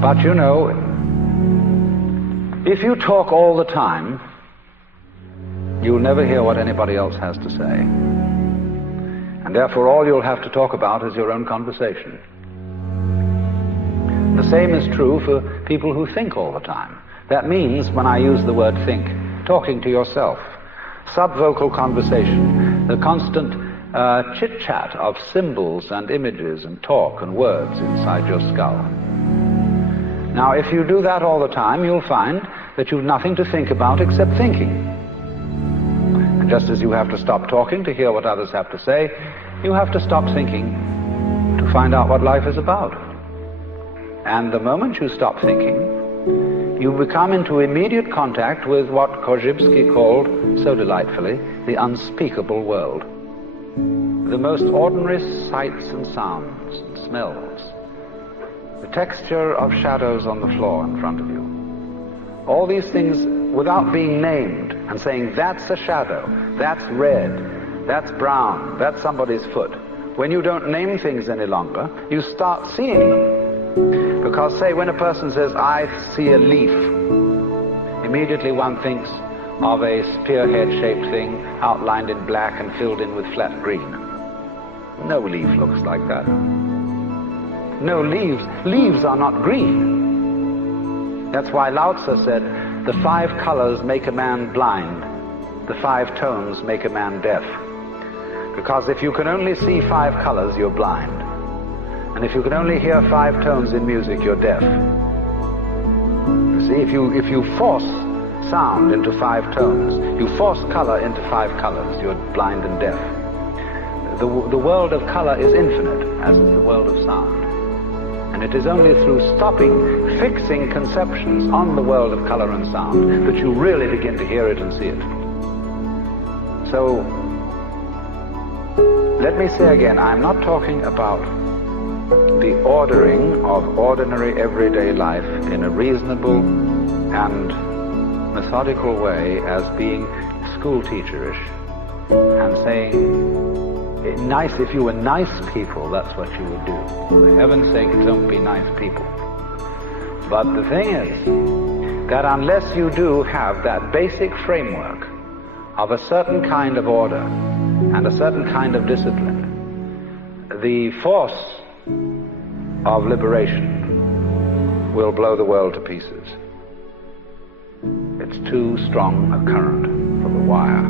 But you know, if you talk all the time, you'll never hear what anybody else has to say. And therefore all you'll have to talk about is your own conversation. The same is true for people who think all the time. That means, when I use the word think, talking to yourself. Subvocal conversation, the constant chit-chat of symbols and images and talk and words inside your skull. Now, if you do that all the time, you'll find that you've nothing to think about except thinking. And just as you have to stop talking to hear what others have to say, you have to stop thinking to find out what life is about. And the moment you stop thinking, you become into immediate contact with what Korzybski called, so delightfully, the unspeakable world. The most ordinary sights and sounds and smells, the texture of shadows on the floor in front of you. All these things, without being named and saying, that's a shadow, that's red, that's brown, that's somebody's foot. When you don't name things any longer, you start seeing them. Because, say, when a person says, I see a leaf, immediately one thinks of a spearhead-shaped thing outlined in black and filled in with flat green. No leaf looks like that. No leaves are not green. That's why Lao Tzu said, the 5 colors make a man blind, the 5 tones make a man deaf. Because if you can only see 5 colors, you're blind. And if you can only hear 5 tones in music, you're deaf. You see, if you force sound into 5 tones, you force color into 5 colors, you're blind and deaf. The world of color is infinite, as is the world of sound. And it is only through stopping, fixing conceptions on the world of color and sound that you really begin to hear it and see it. So, let me say again, I'm not talking about the ordering of ordinary everyday life in a reasonable and methodical way as being school teacherish and saying, nice, if you were nice people, that's what you would do. For heaven's sake, don't be nice people. But the thing is that unless you do have that basic framework of a certain kind of order and a certain kind of discipline, the force of liberation will blow the world to pieces. It's too strong a current for the wire.